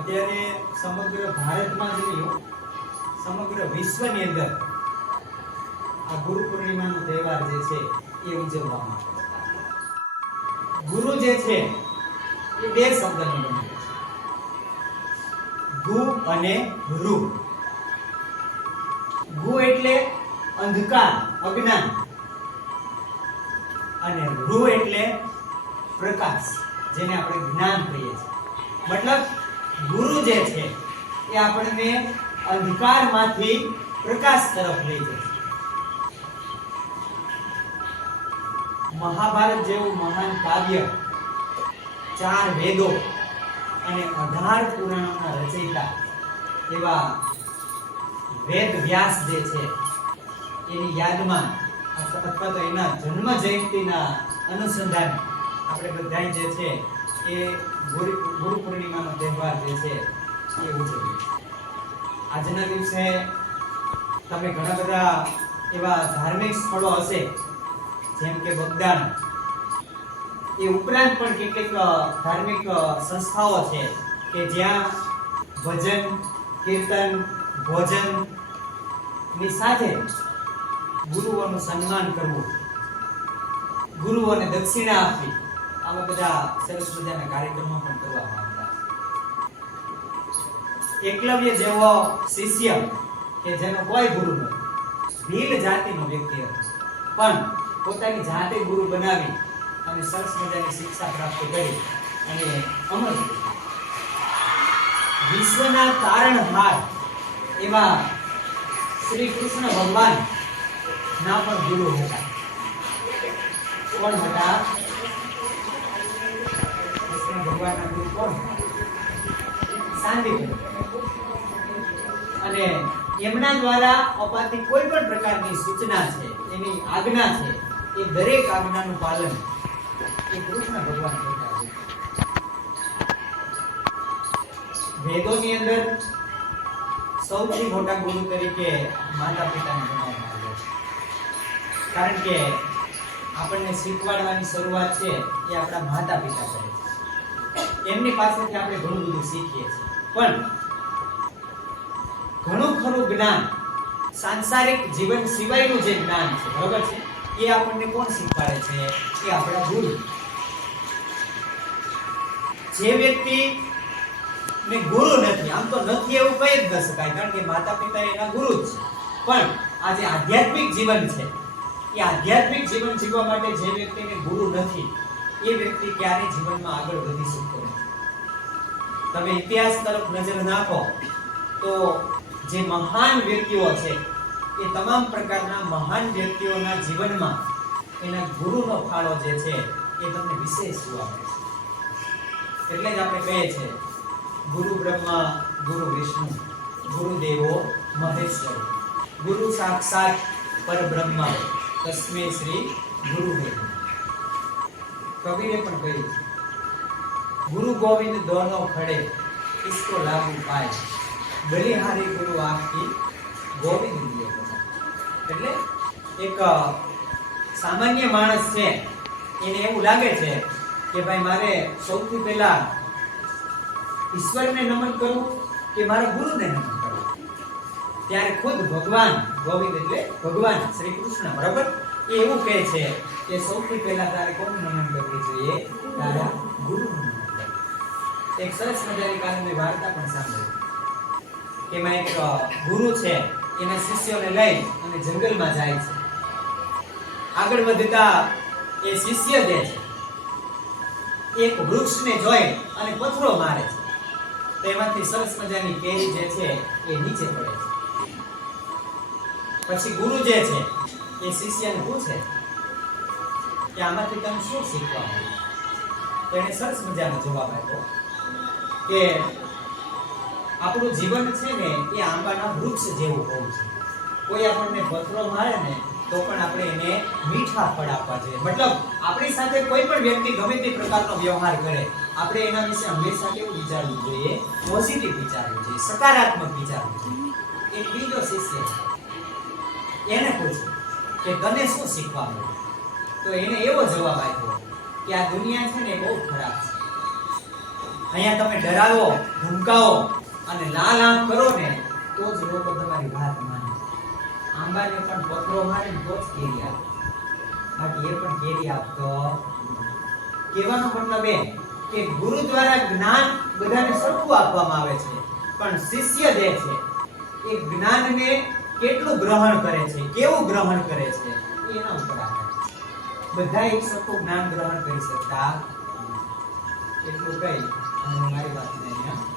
અત્યારે સમગ્ર ભારતમાં જ નહીં, સમગ્ર વિશ્વની અંદર આ ગુરુ પૂર્ણિમાનો તહેવાર જે છે એ ઉજવવામાં આવે છે. ગુરુ જે છે એ બે શબ્દનો બનેલો છે, ગુ અને રુ. ગુ એટલે અંધકાર, અજ્ઞાન, અને રુ એટલે પ્રકાશ, જેને આપણે જ્ઞાન કહીએ છીએ. મતલબ ગુરુ જે છે એ આપણને અંધકારમાંથી પ્રકાશ તરફ લઈ જાય છે. મહાભારત જેવું મહાન કાવ્ય, 4 વેદો અને 18 પુરાણોના રચયિતા એવા વેદ વ્યાસ જે છે એની યાદમાં અથવા તો એના જન્મ જયંતિના અનુસંધાને આપણે બધા જે છે એ ગુરુ પૂર્ણિમાનો તહેવાર જે છે એ ઉજવીએ. આજના દિવસે તમે ઘણા બધા એવા ધાર્મિક સ્થળો હશે, જેમ કે બગદાણ, એ ઉપરાંત પણ કેટલીક ધાર્મિક સંસ્થાઓ છે કે જ્યાં ભજન, કીર્તન, ભોજન ની સાથે ગુરુઓનું સન્માન કરવું, ગુરુઓને દક્ષિણા આપવી, આવા બધા સરસ મજાના કાર્યક્રમો પણ કરવામાં આવતા. એકલવ્ય જેવો શિષ્ય કે જેનો કોઈ ગુરુ નથી, ભીલ જાતિનો વ્યક્તિ હતો, પણ પોતાની જાતે ગુરુ બનાવી અને સરસ મજાની શિક્ષા પ્રાપ્ત કરી અને અમર વિશ્વના તારણહાર એવા શ્રી કૃષ્ણ ભગવાન ના પણ ગુરુ હતા. કોણ હતા? કૃષ્ણ ભગવાનના ગુરુ કોણ? સાંદીપની. અને એમના દ્વારા અપાતી કોઈ પણ પ્રકારની સૂચના છે, એની આજ્ઞા છે, એ દરેક આજ્ઞાનું પાલન એ કૃષ્ણ ભગવાન કરતા હતા. વેદોની અંદર સૌથી મોટા ગુરુ તરીકે માતા પિતાને ગણવામાં આવે છે, કારણ કે આપણને શીખવાડવાની શરૂઆત છે એ આપણા માતા પિતા કરે છે. એમની પાસેથી આપણે ઘણું બધું શીખીએ છીએ, પણ ઘણું ખરું જ્ઞાન, સાંસારિક જીવન સિવાયનું જે જ્ઞાન છે, બરોબર છે, એ આપણને કોણ શીખવાડે છે? એ આપણા ગુરુ. જે વ્યક્તિ ને ગુરુ નથી, આમ તો નથી એવું કહી જ ન શકાય, કારણ કે માતા પિતા એના ગુરુ જ છે, પણ આ જે આધ્યાત્મિક જીવન છે, એ આધ્યાત્મિક જીવન જીવવા માટે જે વ્યક્તિને ગુરુ નથી, એ વ્યક્તિ ક્યારેય જીવનમાં આગળ વધી શકતો નથી. તમે ઇતિહાસ તરફ નજર નાખો તો જે મહાન વ્યક્તિઓ છે, એ તમામ પ્રકારના મહાન વ્યક્તિઓના જીવનમાં એના ગુરુનો ફાળો જે છે એ તમને વિશેષ જોવા મળે છે. એટલે જ આપણે કહીએ છીએ ગુરુ બ્રહ્મા ગુરુ વિષ્ણુ ગુરુદેવો મહેશ્વર, ગુરુ સાક્ષાત પરબ્રહ્મ તસ્મે શ્રી ગુરુદેવ. કબીરે પણ કહ્યું, ગુરુ ગોવિંદ દોનો ખડે इसको लागू पाए, બલિહારી ગુરુ આપકી ગોવિંદ દિયો. એટલે એક સામાન્ય માણસ છે, એને એવું લાગે છે કે ભાઈ મારે સૌથી પહેલા ઈશ્વરને નમન કરવું કે મારા ગુરુને નમન કરવું, ત્યારે ખુદ ભગવાન ગોવિંદ એટલે ભગવાન શ્રી કૃષ્ણ, બરાબર, એ એવું કહે છે કે સૌથી પહેલા તારે કોનું નમન કરવું જોઈએ? તારા ગુરુનું નમન કરવું. એક સરસ મજાની કારની વાર્તા પણ સાંભળી, એમાં એક ગુરુ છે, એના શિષ્યોને લઈ અને જંગલમાં જાય છે. આગળ વધતા એ શિષ્ય જે છે એક વૃક્ષને જોઈ અને પથરો મારે છે, તો એમાંથી સરસ મજાની કેરી જે છે એ નીચે પડે છે. પછી ગુરુ જે છે એ શિષ્યને પૂછે કે આમાંથી તમે શું શીખવા મળ્યું? તો એને સરસ મજાનો જવાબ આપ્યો કે આપણું જીવન છે ને એ આંબાના વૃક્ષ જેવું હોવું છે. કોઈ આપણને પથરો મારે ને તો પણ આપણે એને મીઠા ફળ આપવા જોઈએ. મતલબ આપણી સાથે કોઈ પણ વ્યક્તિ ગમે તે પ્રકારનો વ્યવહાર કરે, આપણે એના વિશે હંમેશા કેવું વિચારવું જોઈએ? પોઝિટિવ વિચારવું જોઈએ, સકારાત્મક વિચારવું જોઈએ. એક બીજો શિષ્ય એને પૂછ્યું કે તને શું શીખવા મળ્યું? તો એને એવો જવાબ આપ્યો કે આ દુનિયા છે ને બહુ ખરાબ છે, અહીંયા તમે ડરાવો, ધમકાવો અને લાલ આંખ કરો ને તો જ લોકો તમારી વાત માને. આંબાને પણ પત્રો મારે ને તો જ કેરી આપે, બાકી એ પણ કેરી આપતો નથી. કહેવાનો મતલબ એ કે ગુરુ દ્વારા જ્ઞાન બધાને સરખું આપવામાં આવે છે, પણ શિષ્ય જે છે એ જ્ઞાનને કેટલું ગ્રહણ કરે છે, કેવું ગ્રહણ કરે છે એના ઉપર આધાર છે. બધા એક સરખું જ્ઞાન ગ્રહણ કરી શકતા નથી. એટલું કહી અને મારી વાતને અહીંયા